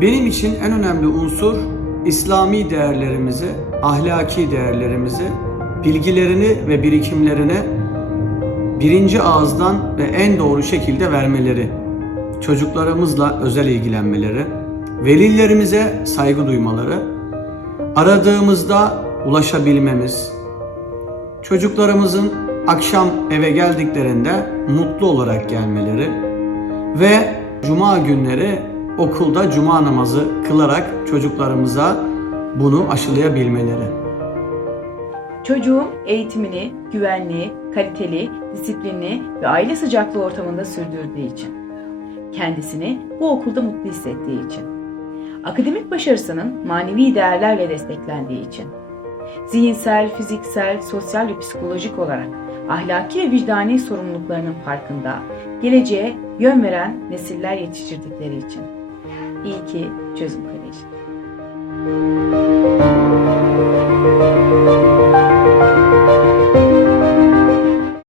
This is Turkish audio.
Benim için en önemli unsur İslami değerlerimizi, ahlaki değerlerimizi, bilgilerini ve birikimlerini birinci ağızdan ve en doğru şekilde vermeleri, çocuklarımızla özel ilgilenmeleri, velilerimize saygı duymaları, aradığımızda ulaşabilmemiz, çocuklarımızın akşam eve geldiklerinde mutlu olarak gelmeleri ve cuma günleri okulda cuma namazı kılarak çocuklarımıza bunu aşılayabilmeleri. Çocuğun eğitimini güvenli, kaliteli, disiplinli ve aile sıcaklığı ortamında sürdürdüğü için. Kendisini bu okulda mutlu hissettiği için. Akademik başarısının manevi değerlerle desteklendiği için. Zihinsel, fiziksel, sosyal ve psikolojik olarak ahlaki ve vicdani sorumluluklarının farkında, geleceğe yön veren nesiller yetiştirdikleri için. İyi ki Çözüm Koleji.